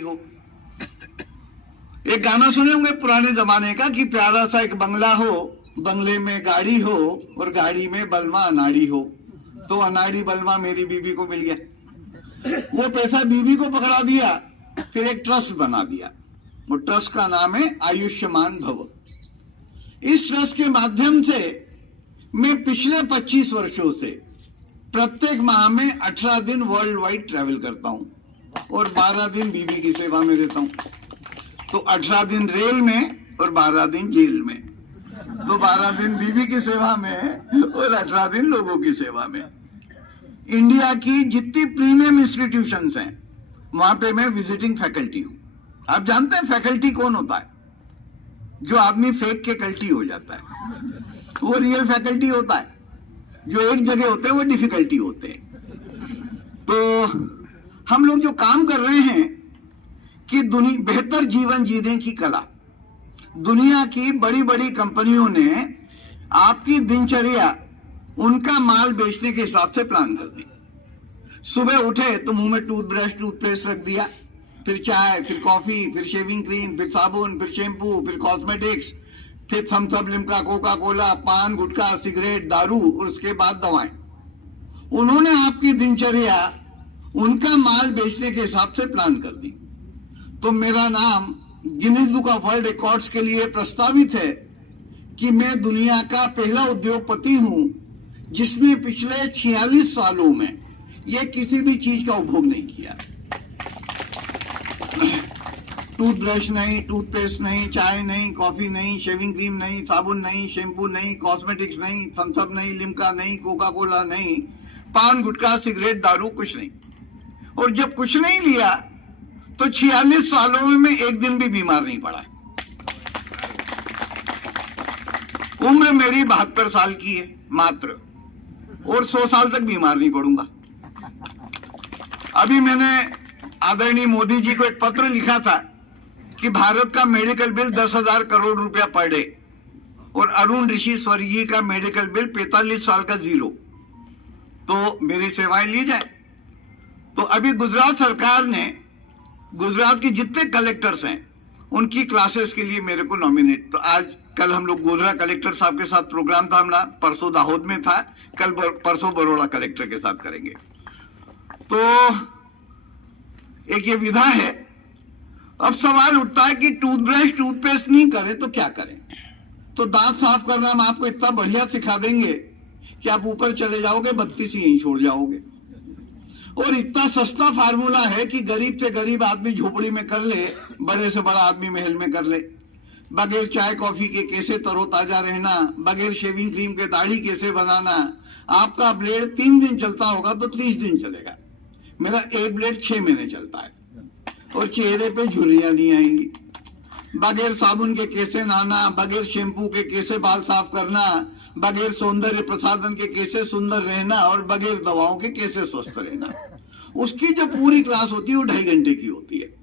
हो। एक गाना सुने होंगे पुराने जमाने का कि प्यारा सा एक बंगला हो, बंगले में गाड़ी हो और गाड़ी में बलमा अनाड़ी हो। तो अनाड़ी बलमा मेरी बीवी को मिल गया, वो पैसा बीवी को पकड़ा दिया, फिर एक ट्रस्ट बना दिया। वो ट्रस्ट का नाम है आयुष्मान भव। इस ट्रस्ट के माध्यम से मैं पिछले 25 वर्षों से प्रत्येक माह में 18 दिन वर्ल्ड वाइड ट्रैवल करता हूं और 12 दिन बीवी की सेवा में रहता हूं। तो 18 दिन रेल में और 12 दिन जेल में, तो 12 दिन बीवी की सेवा में और 18 दिन लोगों की सेवा में। इंडिया की जितनी प्रीमियम इंस्टीट्यूशंस हैं वहां पे मैं विजिटिंग फैकल्टी हूं। आप जानते हैं फैकल्टी कौन होता है? जो आदमी फेक के कल्टी हो जाता है वो रियल फैकल्टी होता है। जो एक जगह होते हैं वो डिफिकल्टी होते हैं। तो हम लोग जो काम कर रहे हैं कि बेहतर जीवन जीने की कला, दुनिया की बड़ी बड़ी कंपनियों ने आपकी दिनचर्या उनका माल बेचने के हिसाब से प्लान कर दी। सुबह उठे तो मुंह में टूथब्रश टूथपेस्ट रख दिया, फिर चाय, फिर कॉफी, फिर शेविंग क्रीम, फिर साबुन, फिर शैम्पू, फिर कॉस्मेटिक्स, फिर Thums Up, Limca, Coca Cola, paan, gutkha, cigarette, दारू और उसके बाद दवाएं। उन्होंने आपकी दिनचर्या उनका माल बेचने के हिसाब से प्लान कर दी। तो मेरा नाम Guinness book of world records के लिए प्रस्तावित है कि मैं दुनिया का पहला उद्योगपति हूं जिसने पिछले 46 सालों में यह किसी भी चीज का उपभोग नहीं किया। टूथब्रश नहीं, टूथपेस्ट नहीं, चाय नहीं, कॉफी नहीं, शेविंग क्रीम नहीं, साबुन नहीं, शैम्पू नहीं, कॉस्मेटिक्स नहीं, थम्स अप नहीं, लिम्का नहीं, कोका कोला नहीं, पान, गुटखा, सिगरेट, दारू कुछ नहीं। और जब कुछ नहीं लिया तो 46 सालों में मैं एक दिन भी बीमार नहीं पड़ा। उम्र मेरी 72 साल की है मात्र, और 100 साल तक बीमार नहीं पड़ूंगा। अभी मैंने आदरणीय मोदी जी को एक पत्र लिखा था कि भारत का मेडिकल बिल 10,000 करोड़ रुपया पर डे और अरुण ऋषि स्वर्गीय का मेडिकल बिल 45 साल का जीरो। तो मेरी सेवाएं ली जाए। तो अभी गुजरात सरकार ने गुजरात के जितने कलेक्टर्स हैं उनकी क्लासेस के लिए मेरे को नॉमिनेट, तो आज कल हम लोग गोधरा कलेक्टर साहब के साथ प्रोग्राम था हमारा, परसों दाहोद में था, कल परसों बरोड़ा कलेक्टर के साथ करेंगे। तो एक ये विधा है। अब सवाल उठता है कि टूथब्रश टूथपेस्ट नहीं करे तो क्या करें? तो दांत साफ करना हम आपको इतना बढ़िया सिखा देंगे कि आप ऊपर चले जाओगे 32 ही यहीं छोड़ जाओगे। और इतना सस्ता फार्मूला है कि गरीब से गरीब आदमी झोपड़ी में कर ले, बड़े से बड़ा आदमी महल में कर ले। बगैर चाय कॉफी के कैसे तरोताजा रहना, बगैर शेविंग क्रीम के दाढ़ी कैसे बनाना। आपका ब्लेड 3 दिन चलता होगा तो 30 दिन चलेगा। मेरा एक ब्लेड 6 महीने चलता है और चेहरे पे झुर्रियां नहीं आएंगी। बगैर साबुन के कैसे नहाना, बगैर शैम्पू के कैसे बाल साफ करना, बगैर सौंदर्य प्रसाधन के कैसे सुंदर रहना और बगैर दवाओं के कैसे स्वस्थ रहना। उसकी जो पूरी क्लास होती है वो 2.5 घंटे की होती है।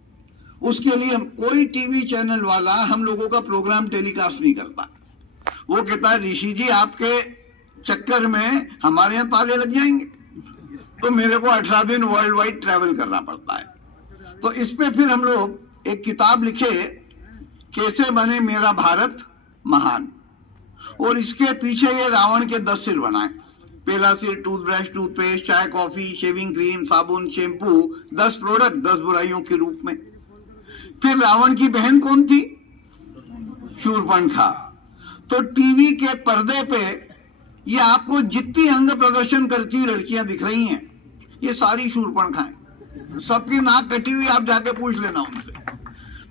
उसके लिए कोई टीवी चैनल वाला हम लोगों का प्रोग्राम टेलीकास्ट नहीं करता। वो कहता है ऋषि जी आपके चक्कर में हमारे यहाँ ताले लग जाएंगे। तो मेरे को 18 दिन वर्ल्ड वाइड ट्रैवल करना पड़ता है। तो इस पे फिर हम लोग एक किताब लिखे, कैसे बने मेरा भारत महान, और इसके पीछे ये रावण के 10 सिर बनाए। पहला सिर टूथब्रश टूथपेस्ट, चाय कॉफी, शेविंग क्रीम, साबुन, शैम्पू, 10 प्रोडक्ट 10 बुराइयों के रूप में। फिर रावण की बहन कौन थी? शूर्पणखा। तो टीवी के पर्दे पे ये आपको जितनी अंग प्रदर्शन करती लड़कियां दिख रही हैं ये सारी शूर्पणखा हैं। सबकी नाक कटी हुई, आप जाके पूछ लेना उनसे।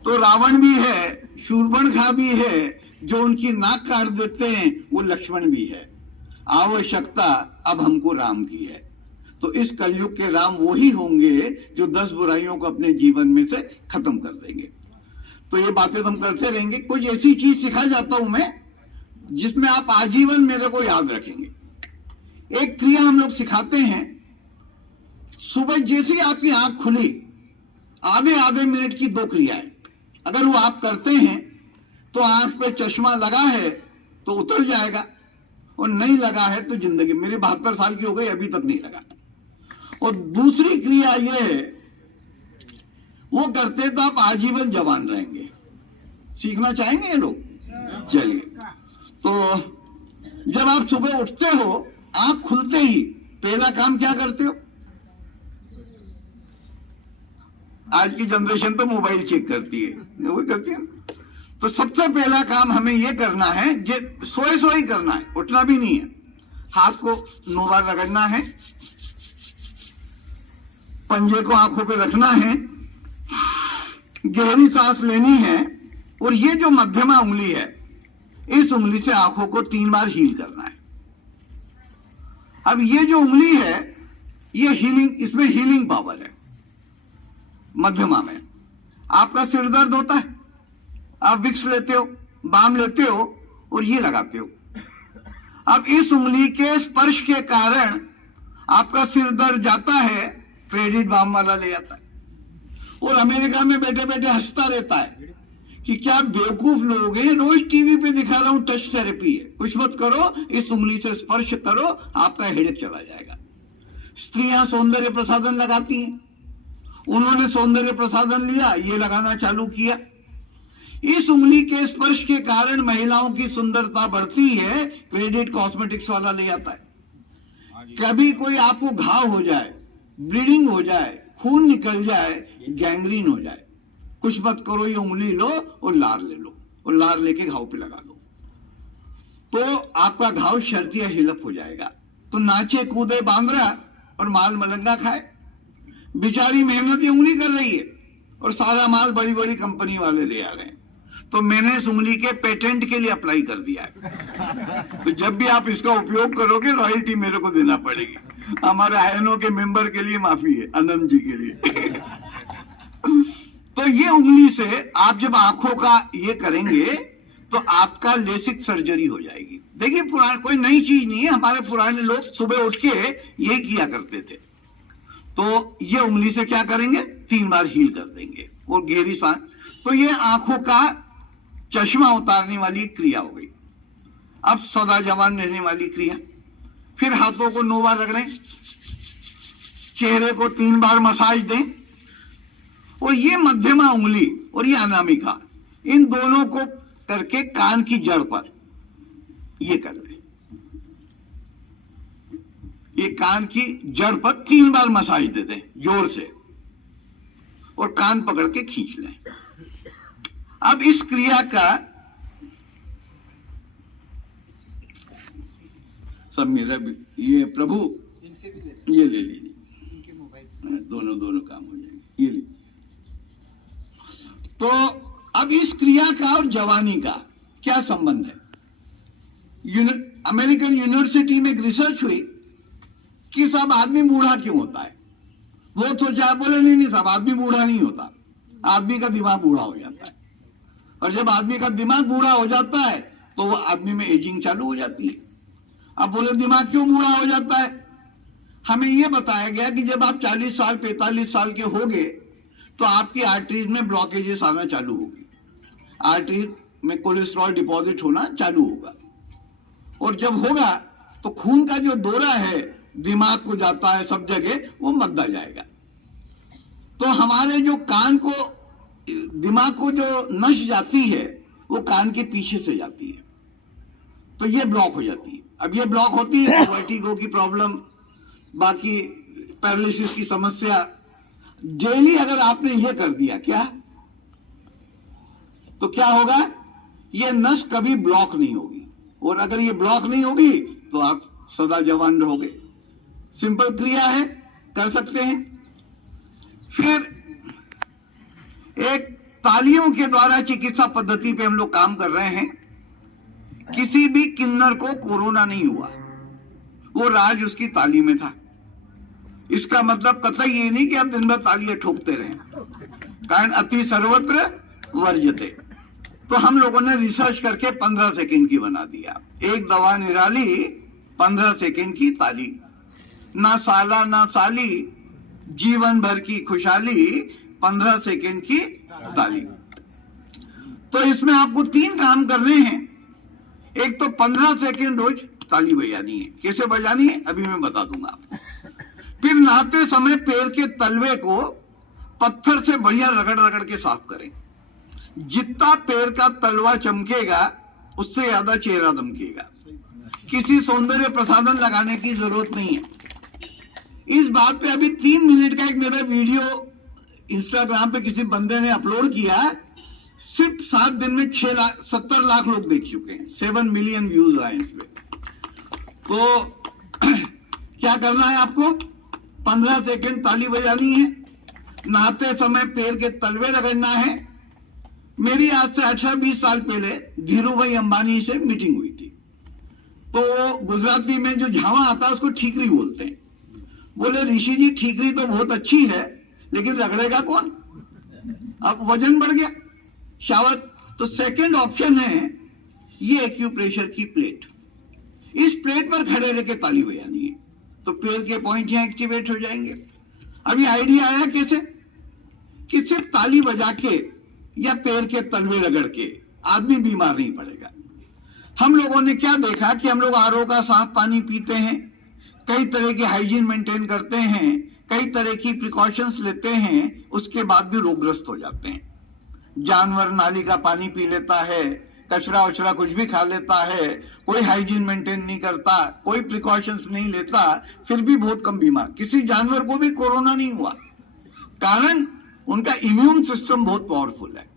तो रावण भी है, शूर्पणखा भी है, जो उनकी नाक काट देते हैं वो लक्ष्मण भी है। आवश्यकता अब हमको राम की है। तो इस कलयुग के राम वही होंगे जो 10 बुराइयों को अपने जीवन में से खत्म कर देंगे। तो ये बातें हम करते रहेंगे। कुछ ऐसी चीज सिखा जाता हूं मैं जिसमें आप आजीवन मेरे को याद रखेंगे। एक क्रिया हम लोग सिखाते हैं, सुबह जैसे ही आपकी आंख खुली आधे मिनट की 2 क्रियाएं अगर वो आप करते हैं तो आंख पे चश्मा लगा है तो उतर जाएगा, और नहीं लगा है तो जिंदगी। मेरी 72 साल की हो गई, अभी तक नहीं लगा। और दूसरी क्रिया यह है, वो करते तो आप आजीवन जवान रहेंगे। सीखना चाहेंगे ये लोग? चलिए, तो जब आप सुबह उठते हो, आंख खुलते ही पहला काम क्या करते हो? आज की जनरेशन तो मोबाइल चेक करती है, वही करती है। तो सबसे पहला काम हमें यह करना है, सोए सोए ही करना है, उठना भी नहीं है। हाथ को 9 बार रगड़ना है, पंजे को आंखों पे रखना है, गहरी सांस लेनी है, और ये जो मध्यमा उंगली है, इस उंगली से आंखों को 3 बार हील करना है। अब ये जो उंगली है, ये हीलिंग, इसमें हीलिंग पावर है। मध्यमा में आपका सिर दर्द होता है, आप विक्स लेते हो, बाम लेते हो और ये लगाते हो। अब इस उंगली के स्पर्श के कारण आपका सिर दर्द जाता है, क्रेडिट बाम वाला ले जाता है, और अमेरिका में बैठे बैठे हंसता रहता है कि क्या बेवकूफ लोग हैं, रोज टीवी पे दिखा रहा हूं टच थेरेपी है। कुछ मत करो, इस उंगली से स्पर्श करो, आपका हेडेक चला जाएगा। स्त्रियां सौंदर्य प्रसाधन लगाती हैं, उन्होंने सौंदर्य प्रसाधन लिया, ये लगाना चालू किया। इस उंगली के स्पर्श के कारण महिलाओं की सुंदरता बढ़ती है, क्रेडिट कॉस्मेटिक्स वाला ले आता है। कभी कोई आपको घाव हो जाए, ब्लीडिंग हो जाए, खून निकल जाए, गैंग्रीन हो जाए, कुछ मत करो, ये उंगली लो और लार ले लो, और लार लेके घाव पे लगा लो, तो आपका घाव शर्तिया हिलअप हो जाएगा। तो नाचे कूदे बांद्रा और माल मलंगा खाए। बेचारी मेहनत ये उंगली कर रही है और सारा माल बड़ी बड़ी कंपनी वाले ले आ रहे हैं। तो मैंने इस उंगली के पेटेंट के लिए अप्लाई कर दिया है। तो जब भी आप इसका उपयोग करोगे, रॉयल्टी मेरे को देना पड़ेगी। हमारे आयनों के मेंबर के लिए माफी है, आनंद जी के लिए। तो ये उंगली से आप जब आंखों का ये करेंगे तो आपका लेसिक सर्जरी हो जाएगी। देखिए, पुराना कोई नई चीज नहीं है, हमारे पुराने लोग सुबह उठ के यही किया करते थे। तो ये उंगली से क्या करेंगे, 3 बार हील कर देंगे और गहरी सांस। तो ये आंखों का चश्मा उतारने वाली क्रिया हो गई। अब सदा जवान रहने वाली क्रिया। फिर हाथों को 9 बार रगड़ें, चेहरे को 3 बार मसाज दें, और ये मध्यमा उंगली और ये अनामिका, इन दोनों को करके कान की जड़ पर ये कर लें। ये कान की जड़ पर 3 बार मसाज दे दें जोर से, और कान पकड़ के खींच लें। अब इस क्रिया का सब मेरा ये प्रभु ये ले लीजिए, दोनों काम हो जाएंगे, ये लीजिए। तो अब इस क्रिया का और जवानी का क्या संबंध है? अमेरिकन यूनिवर्सिटी में एक रिसर्च हुई कि सब आदमी बूढ़ा क्यों होता है। वो सोचा, बोले नहीं सब आदमी बूढ़ा नहीं होता, आदमी का दिमाग बूढ़ा हो जाता है, और जब आदमी का दिमाग बूढ़ा हो जाता है तो वो आदमी में एजिंग चालू हो जाती है। अब बोले दिमाग क्यों बूढ़ा हो जाता है? हमें यह बताया गया कि जब आप 40 साल 45 साल के होगे तो आपकी आर्टरीज में ब्लॉकेजेस आना चालू होगी, आर्टरीज में कोलेस्ट्रॉल डिपॉजिट होना चालू होगा, और जब होगा तो खून का जो दौरा है दिमाग को जाता है सब जगह, वो मद्दा जाएगा। तो हमारे जो कान को, दिमाग को जो नस जाती है वो कान के पीछे से जाती है, तो ये ब्लॉक हो जाती है। अब ये ब्लॉक होती है तो वर्टिगो की प्रॉब्लम, बाकी पैरालिसिस की समस्या। डेली अगर आपने ये कर दिया क्या, तो क्या होगा, ये नस कभी ब्लॉक नहीं होगी, और अगर ये ब्लॉक नहीं होगी तो आप सदा जवान रहोगे। सिंपल क्रिया है, कर सकते हैं। फिर एक तालियों के द्वारा चिकित्सा पद्धति पे हम लोग काम कर रहे हैं। किसी भी किन्नर को कोरोना नहीं हुआ, वो राज उसकी ताली में था। इसका मतलब कतई ये नहीं कि आप दिन भर तालियां ठोकते रहें, कारण अति सर्वत्र वर्जते। तो हम लोगों ने रिसर्च करके 15 सेकंड की बना दिया। एक दवा निराली, 15 सेकंड की ताली, ना साला ना साली, जीवन भर की खुशहाली, 15 सेकंड की ताली। तो इसमें आपको 3 काम करने हैं। एक तो 15 सेकंड रोज ताली बजानी है। कैसे बजानी है अभी मैं बता दूंगा आपको। फिर नहाते समय पैर के तलवे को पत्थर से बढ़िया रगड़ रगड़ के साफ करें। जितना पैर का तलवा चमकेगा उससे ज्यादा चेहरा दमकेगा। किसी सौंदर्य प्रसाधन लगाने की जरूरत नहीं है। इस बात पे अभी 3 मिनट का एक मेरा वीडियो इंस्टाग्राम पे किसी बंदे ने अपलोड किया, सिर्फ 7 दिन में 70 लाख लोग देख चुके हैं, 7 मिलियन व्यूज आए इस पे। तो क्या करना है आपको? 15 सेकंड ताली बजानी है, नहाते समय पैर के तलवे रगड़ना है। मेरी आज से 18-20 साल पहले धीरू भाई अंबानी से मीटिंग हुई थी, तो गुजराती में जो झावा आता है उसको ठीकरी बोलते हैं। बोले ऋषि जी ठीकरी तो बहुत अच्छी है लेकिन रगड़ेगा कौन? अब वजन बढ़ गया, शावत। तो सेकंड ऑप्शन है ये एक्यूप्रेशर की प्लेट। इस प्लेट पर खड़े रह के ताली बजानी है तो पैर के पॉइंट यहां एक्टिवेट हो जाएंगे। अभी आइडिया आया कैसे कि सिर्फ ताली बजा के या पैर के तलवे रगड़ के आदमी बीमार नहीं पड़ेगा। हम लोगों ने क्या देखा कि हम लोग आरओ का साफ पानी पीते हैं, कई तरह के हाइजीन मेंटेन करते हैं, कई तरह की प्रिकॉशंस लेते हैं, उसके बाद भी रोगग्रस्त हो जाते हैं। जानवर नाली का पानी पी लेता है, कचरा उचरा कुछ भी खा लेता है, कोई हाइजीन मेंटेन नहीं करता, कोई प्रिकॉशंस नहीं लेता, फिर भी बहुत कम बीमार। किसी जानवर को भी कोरोना नहीं हुआ, कारण उनका इम्यून सिस्टम बहुत पावरफुल है।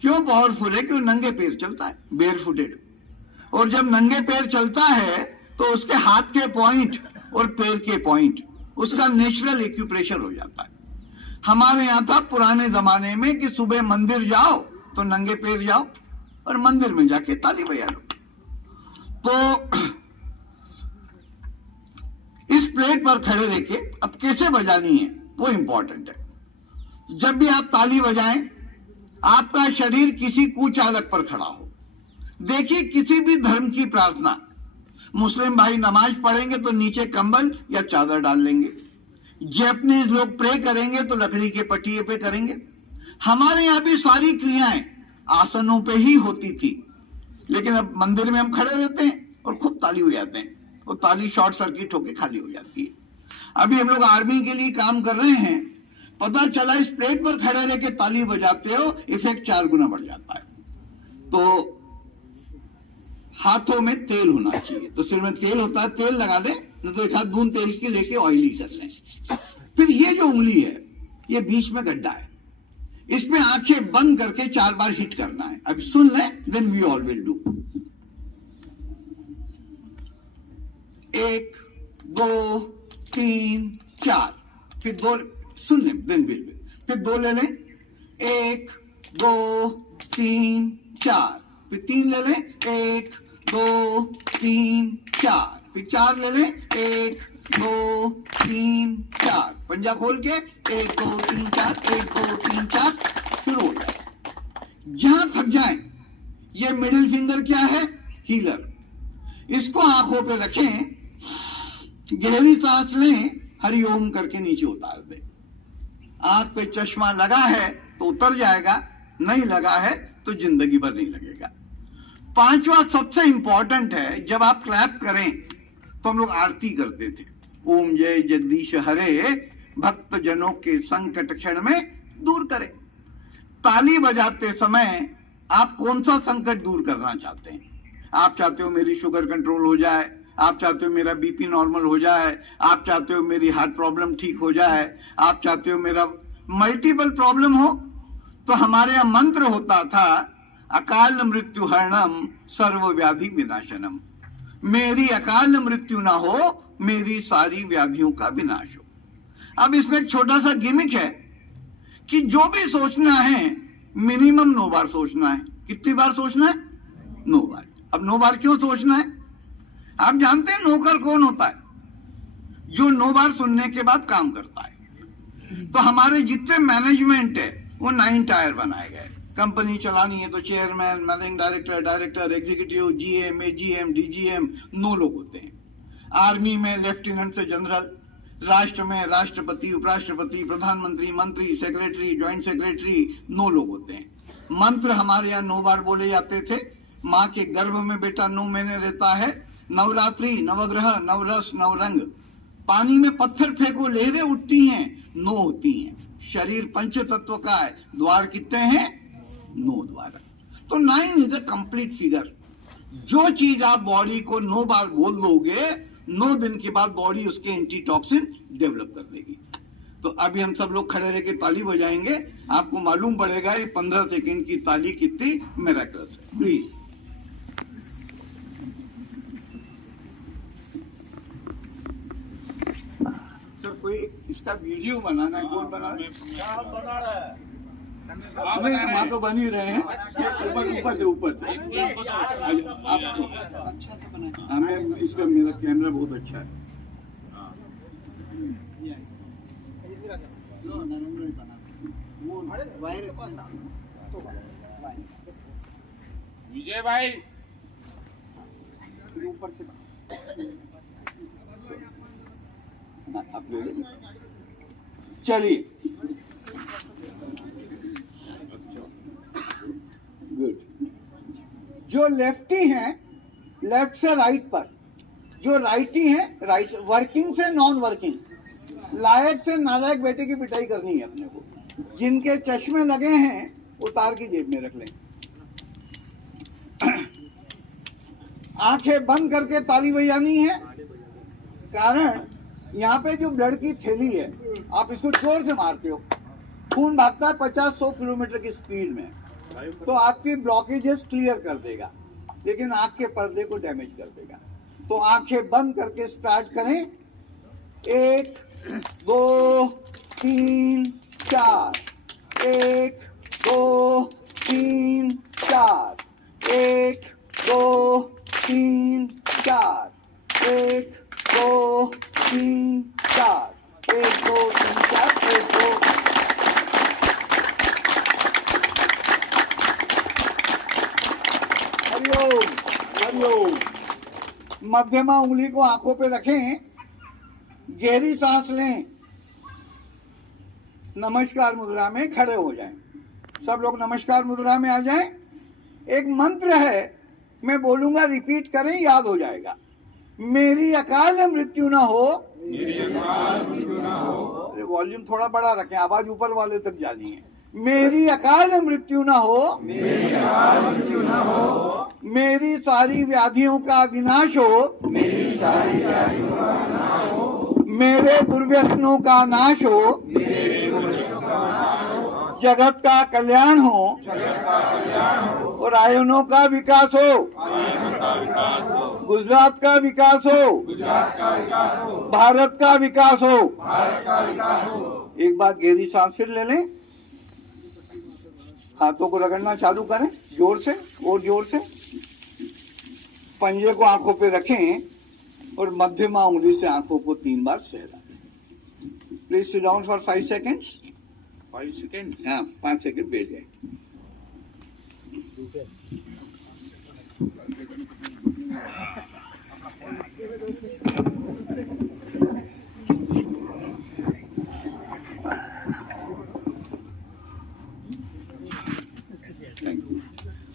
क्यों पावरफुल है? कि वो नंगे पैर चलता है, बेयर फुटेड। और जब नंगे पैर चलता है तो उसके हाथ के पॉइंट और पैर के पॉइंट उसका नेचुरल एक्यूप्रेशर हो जाता है। हमारे यहाँ था पुराने जमाने में कि सुबह मंदिर जाओ तो नंगे पैर जाओ और मंदिर में जाके ताली बजा लो। तो इस प्लेट पर खड़े रह के अब कैसे बजानी है वो इंपॉर्टेंट है। जब भी आप ताली बजाएं, आपका शरीर किसी कुचालक पर खड़ा हो। देखिए, किसी भी धर्म की प्रार्थना, मुस्लिम भाई नमाज पढ़ेंगे तो नीचे कंबल या चादर डाल लेंगे, जैपनीज लोग प्रे करेंगे तो लकड़ी के पटिए पे करेंगे। हमारे यहाँ भी सारी क्रियाएं आसनों पे ही होती थी, लेकिन अब मंदिर में हम खड़े रहते हैं और खूब ताली बजाते हैं, वो ताली शॉर्ट सर्किट होके खाली हो जाती है। अभी हम लोग आर्मी के लिए काम कर रहे हैं, पता चला इस प्लेट पर खड़े रह के ताली बजाते हो, इफेक्ट 4 गुना बढ़ जाता है। तो हाथों में तेल होना चाहिए, तो सिर में तेल होता है, तेल लगा दें, नहीं तो एक हाथ बूंद तेल की लेके ऑयली कर लें। फिर ये जो उंगली है, ये बीच में गड्ढा है, इसमें आंखें बंद करके 4 बार हिट करना है। अभी सुन लें, then we all will do. 1 2 3 4, फिर 2 सुन लें, देन विल। फिर 2 ले लें, 1 2 3 4, फिर 3 ले लें, 1 2 3 4, फिर 4 ले लें, 1 2 3 4, पंजा खोल के 1 2 3 4, 1 2 3 4, फिर हो जाए। जहां थक जाए, ये मिडिल फिंगर क्या है? हीलर। इसको आंखों पे रखें, गहरी सांस लें, हरिओम करके नीचे उतार दें। आंख पे चश्मा लगा है तो उतर जाएगा, नहीं लगा है तो जिंदगी भर नहीं लगेगा। 5वां सबसे इंपॉर्टेंट है, जब आप क्लैप करें तो हम लोग आरती करते थे, ओम जय जगदीश हरे, भक्त जनों के संकट क्षण में दूर करे। ताली बजाते समय आप कौन सा संकट दूर करना चाहते हैं? आप चाहते हो मेरी शुगर कंट्रोल हो जाए, आप चाहते हो मेरा बीपी नॉर्मल हो जाए, आप चाहते हो मेरी हार्ट प्रॉब्लम ठीक हो जाए, आप चाहते हो मेरा मल्टीपल प्रॉब्लम हो। तो हमारे यहाँ मंत्र होता था, अकाल मृत्यु हरणम सर्व व्याधि विनाशनम। मेरी अकाल मृत्यु ना हो, मेरी सारी व्याधियों का विनाश हो। अब इसमें एक छोटा सा गिमिक है कि जो भी सोचना है मिनिमम 9 बार सोचना है। कितनी बार सोचना है? 9 बार। अब 9 बार क्यों सोचना है? आप जानते हैं नौकर कौन होता है? जो 9 बार सुनने के बाद काम करता है। तो हमारे जितने मैनेजमेंट है वो 9 टायर बनाए गए। कंपनी चलानी है तो chairman, managing director, director, executive, GM, AGM, DGM 9 लोग होते हैं। आर्मी में लेफ्टिनेंट से जनरल, राष्ट्र में राष्ट्रपति, उपराष्ट्रपति, प्रधानमंत्री, मंत्री, सेक्रेटरी, ज्वाइंट सेक्रेटरी 9 लोग होते हैं। मंत्र हमारे यहाँ 9 बार बोले जाते थे। माँ के गर्भ में बेटा 9 महीने रहता है। नवरात्रि, नवग्रह, नवरस, नवरंग। पानी में पत्थर फेंको, लहरें उठती हैं, 9 होती हैं। शरीर पंच तत्व का है, द्वार कितने हैं? 9 द्वार। तो 9 इज अ कंप्लीट फिगर। जो चीज आप बॉडी को 9 बार बोल दोगे, 9 दिन के बाद बॉडी उसके एंटी टॉक्सिन डेवलप कर देगी। तो अभी हम सब लोग खड़े रह के ताली बजाएंगे, आपको मालूम पड़ेगा ये 15 सेकंड की ताली कितनी मिरेकल्स है। प्लीज सर, कोई इसका वीडियो बनाना है, कौन बना रहा है? नहीं, वहाँ तो बन ही रहे हैं, ऊपर से आपको अच्छा से बनाए। हमें इसका मेरा कैमरा बहुत अच्छा है। विजय भाई ऊपर से आप ले लो। चलिए, गुड। जो लेफ्टी हैं लेफ्ट से राइट पर, जो राइटी हैं राइट, वर्किंग से नॉन वर्किंग, लायक से नालायक बेटे की पिटाई करनी है अपने को। जिनके चश्मे लगे हैं उतार के जेब में रख लें। आंखें बंद करके ताली बजानी है, कारण यहाँ पे जो ब्लड की थैली है, आप इसको जोर से मारते हो, खून भागता है 50-100 किलोमीटर की स्पीड में, तो आपकी ब्लॉकेजेस क्लियर कर देगा, लेकिन आंख के पर्दे को डैमेज कर देगा। तो आंखें बंद करके स्टार्ट करें। 1 2 3 4, 1 2 3 4, 1 2 3 4, 1 2 3 4, 1 2 3 4, 1 2। हरिओम हरिओम। मध्यमा उंगली को आंखों पे रखें, गहरी सांस लें, नमस्कार मुद्रा में खड़े हो जाएं। सब लोग नमस्कार मुद्रा में आ जाएं। एक मंत्र है, मैं बोलूंगा, रिपीट करें, याद हो जाएगा। मेरी अकाल मृत्यु न हो, वॉल्यूम थोड़ा बड़ा रखें, आवाज ऊपर वाले तक जानी है। मेरी अकाल मृत्यु न हो, मेरी सारी व्याधियों का विनाश हो, मेरे दुर्व्यसनों का नाश हो, जगत का कल्याण हो, और आयनों का विकास हो, गुजरात का विकास हो, भारत का विकास हो। एक बार गहरी सांस फिर ले लें, हाथों को रगड़ना चालू करें, जोर से और जोर से। पंजे को आंखों पे रखें और मध्यमा उंगली से आंखों को 3 बार सहलाएं। Please sit down for 5 seconds. 5 seconds? हाँ, 5 सेकेंड बैठ जाए।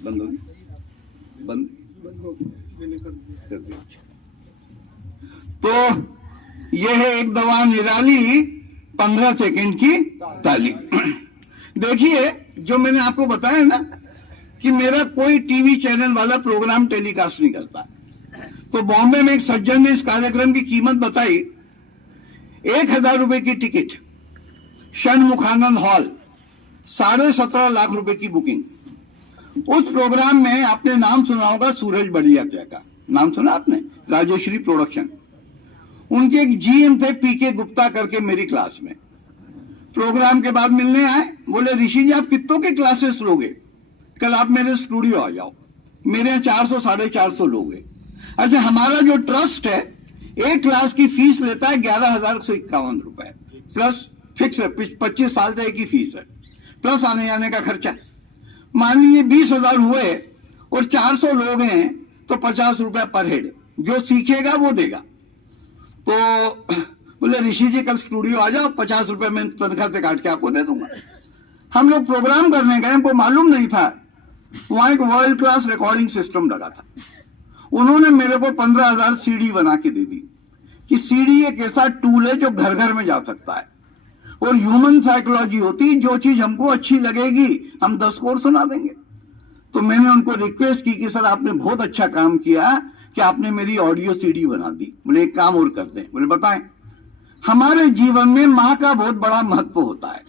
बंद हो, बंद कर दिया। तो यह है एक दवा निराली 15 सेकेंड की ताली। देखिए, जो मैंने आपको बताया ना कि मेरा कोई टीवी चैनल वाला प्रोग्राम टेलीकास्ट नहीं करता, तो बॉम्बे में एक सज्जन ने इस कार्यक्रम की कीमत बताई 1000 रुपए की टिकट, षणमुखानंद हॉल, 17.5 लाख रुपए की बुकिंग। उस प्रोग्राम में आपने नाम सुना होगा सूरज बड़ियात्या का, नाम सुना आपने? राजेश्री प्रोडक्शन। उनके एक जीएम थे पीके गुप्ता करके, मेरी क्लास में। प्रोग्राम के बाद मिलने आए, बोले ऋषि जी आप कितनों के क्लासेस लोगे? कल आप मेरे स्टूडियो आ जाओ, मेरे यहाँ 400-450 लोग हैं। अच्छा, हमारा जो ट्रस्ट है एक क्लास की फीस लेता है 11,151 रुपए, प्लस फिक्स है, 25 साल तक की फीस है, प्लस आने जाने का खर्चा। मान लीजिए 20,000 हुए और 400 लोग हैं तो 50 रुपए पर हेड, जो सीखेगा वो देगा। तो बोले ऋषि जी कल स्टूडियो आ जाओ, 50 रुपए मैं तनख्वाह से काट के आपको दे दूंगा। हम लोग प्रोग्राम करने गए, हमको मालूम नहीं था वहां एक वर्ल्ड क्लास रिकॉर्डिंग सिस्टम लगा था। उन्होंने मेरे को 15,000 सीडी बना के दे दी कि सीडी एक ऐसा टूल है जो घर घर में जा सकता है। और ह्यूमन साइकोलॉजी होती है, जो चीज हमको अच्छी लगेगी हम 10 को और सुना देंगे। तो मैंने उनको रिक्वेस्ट की कि सर आपने बहुत अच्छा काम किया कि आपने मेरी ऑडियो सीडी बना दी। बोले एक काम और करते हैं। बोले बताएं। हमारे जीवन में माँ का बहुत बड़ा महत्व होता है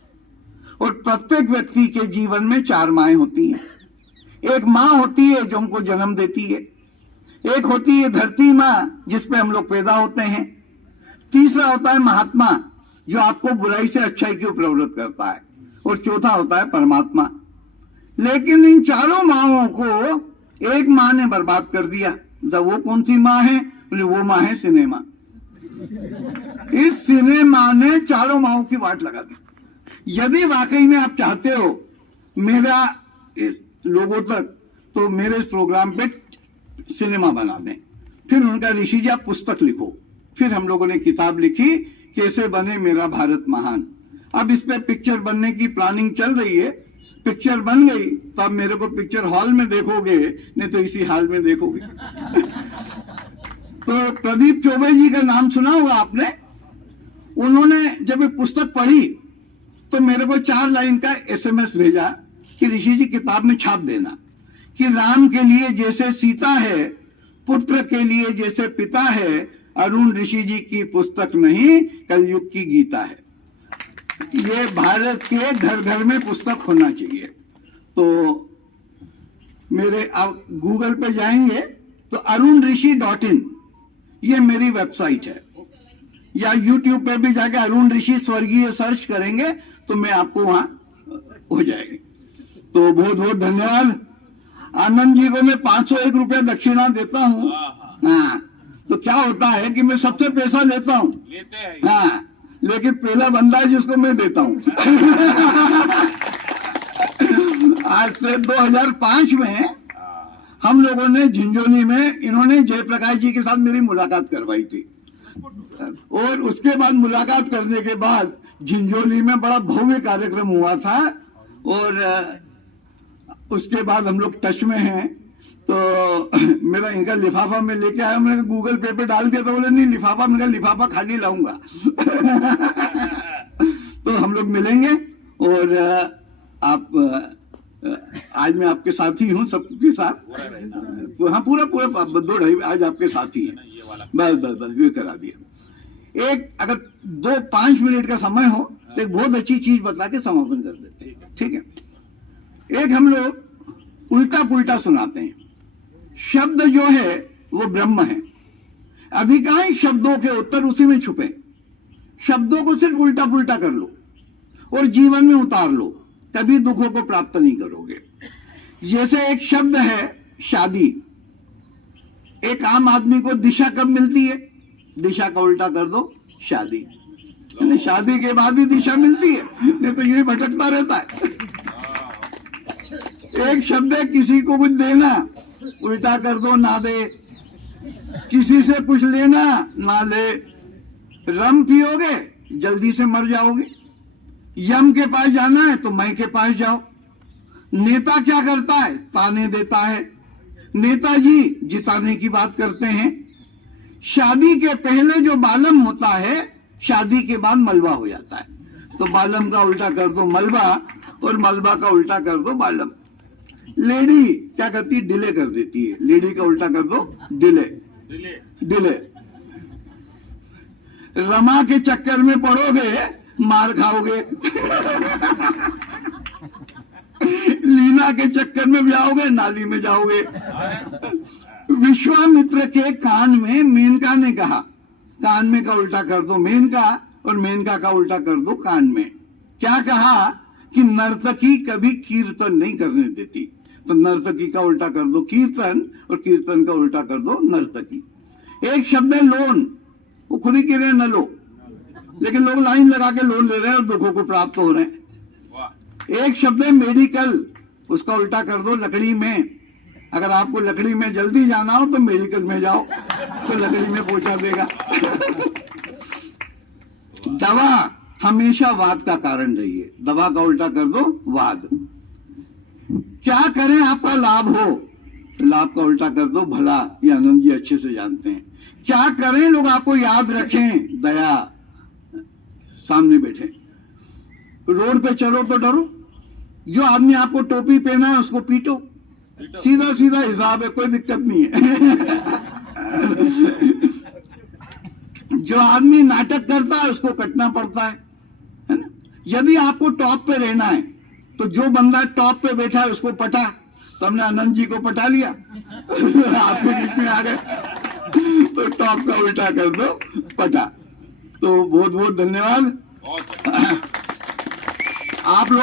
और प्रत्येक व्यक्ति के जीवन में 4 माएँ होती हैं। एक माँ होती है जो हमको जन्म देती है, एक होती है धरती माँ जिसपे हम लोग पैदा होते हैं, तीसरा होता है महात्मा जो आपको बुराई से अच्छाई की ओर प्रवृत्त करता है, और चौथा होता है परमात्मा। लेकिन इन चारों माओं को एक माँ ने बर्बाद कर दिया। जब वो कौन सी माँ है? बोले वो माँ है सिनेमा। इस सिनेमा ने चारों माओं की वाट लगा दी। यदि वाकई में आप चाहते हो मेरा इस लोगों तक, तो मेरे इस प्रोग्राम पे सिनेमा बना दें। फिर उनका ऋषि जी आप पुस्तक लिखो। फिर हम लोगों ने किताब लिखी कैसे बने मेरा भारत महान। अब इस पे पिक्चर बनने की प्लानिंग चल रही है। पिक्चर बन गई तो अब मेरे को पिक्चर हॉल में देखोगे, नहीं तो इसी हाल में देखोगे। तो प्रदीप चौबे जी का नाम सुना होगा आपने। उन्होंने जब ये पुस्तक पढ़ी तो मेरे को 4 लाइन का SMS भेजा कि ऋषि जी किताब में छाप देना कि राम के लिए जैसे सीता है, पुत्र के लिए जैसे पिता है, अरुण ऋषि जी की पुस्तक नहीं कलयुग की गीता है। ये भारत के घर घर में पुस्तक होना चाहिए। तो मेरे आप गूगल पे जाएंगे तो arunrishi.in ये मेरी वेबसाइट है, या YouTube पे भी जाके अरुण ऋषि स्वर्गीय सर्च करेंगे तो मैं आपको वहां हो जाएगी। तो बहुत बहुत धन्यवाद। आनंद जी को मैं 501 रुपया दक्षिणा देता हूँ। हाँ, तो क्या होता है कि मैं सबसे पैसा लेता हूँ, हाँ, लेकिन पहला बंदा है जिसको मैं देता हूँ। आज से 2005 में हम लोगों ने झिंझोली में, इन्होंने जयप्रकाश जी के साथ मेरी मुलाकात करवाई थी, और उसके बाद मुलाकात करने के बाद झिंझोली में बड़ा भव्य कार्यक्रम हुआ था, और उसके बाद हम लोग टच में हैं। तो मेरा इनका लिफाफा में लेके आया, मैंने गूगल पे डाल दिया। तो बोले नहीं लिफाफा, मेरा लिफाफा खाली लाऊंगा। तो हम लोग मिलेंगे, और आप आज मैं आपके साथ ही हूँ, सबके साथ। हाँ, पूरा 2-2.5 आज आपके साथ ही है। बस ये करा दिया। एक अगर 2-5 मिनट का समय हो तो एक बहुत अच्छी चीज बता के समापन कर देते हैं, ठीक है। एक हम लोग उल्टा पुल्टा सुनाते हैं। शब्द जो है वो ब्रह्म है। अधिकांश शब्दों के उत्तर उसी में छुपे। शब्दों को सिर्फ उल्टा पुल्टा कर लो और जीवन में उतार लो, कभी दुखों को प्राप्त नहीं करोगे। जैसे एक शब्द है शादी। एक आम आदमी को दिशा कब मिलती है? दिशा का उल्टा कर दो शादी। शादी के बाद ही दिशा मिलती है, नहीं तो ये भटकता रहता है। एक शब्द है किसी को कुछ देना, उल्टा कर दो ना दे। किसी से कुछ लेना, ना ले। रम पियोगे जल्दी से मर जाओगे। यम के पास जाना है तो मैं के पास जाओ। नेता क्या करता है? ताने देता है। नेताजी जिताने की बात करते हैं। शादी के पहले जो बालम होता है, शादी के बाद मलबा हो जाता है। तो बालम का उल्टा कर दो मलबा, और मलबा का उल्टा कर दो बालम। लेडी क्या करती है? डिले कर देती है। लेडी का उल्टा कर दो डिले। डिले। रमा के चक्कर में पड़ोगे, मार खाओगे। लीना के चक्कर में भी आओगे, नाली में जाओगे। विश्वामित्र के कान में मेनका ने कहा, कान में का उल्टा कर दो मेनका, और मेनका का उल्टा कर दो कान में। क्या कहा कि नर्तकी कभी कीर्तन नहीं करने देती, तो नर्तकी का उल्टा कर दो कीर्तन, और कीर्तन का उल्टा कर दो नर्तकी। एक शब्द है लोन। वो खुद ही कह रहे हैं न लो, लेकिन लोग लाइन लगा के लोन ले रहे हैं और दुखों को प्राप्त हो रहे हैं। एक शब्द है मेडिकल। उसका उल्टा कर दो लकड़ी में। अगर आपको लकड़ी में जल्दी जाना हो तो मेडिकल में जाओ, तो लकड़ी में पहुंचा देगा। दवा हमेशा वाद का कारण रही है। दवा का उल्टा कर दो वाद। क्या करें आपका लाभ हो? लाभ का उल्टा कर दो भला। ये आनंद जी अच्छे से जानते हैं। क्या करें लोग आपको याद रखें? दया। सामने बैठे। रोड पे चलो तो डरो, जो आदमी आपको टोपी पहना है उसको पीटो, सीधा सीधा हिसाब है, कोई दिक्कत नहीं है। जो आदमी नाटक करता है उसको कटना पड़ता है ना। यदि आपको टॉप पे रहना है तो जो बंदा टॉप पे बैठा है उसको पटा, तो हमने आनंद जी को पटा लिया। आपके बीच में आ गए तो टॉप का उल्टा कर दो, पटा। तो बहुत बहुत धन्यवाद। आप लोग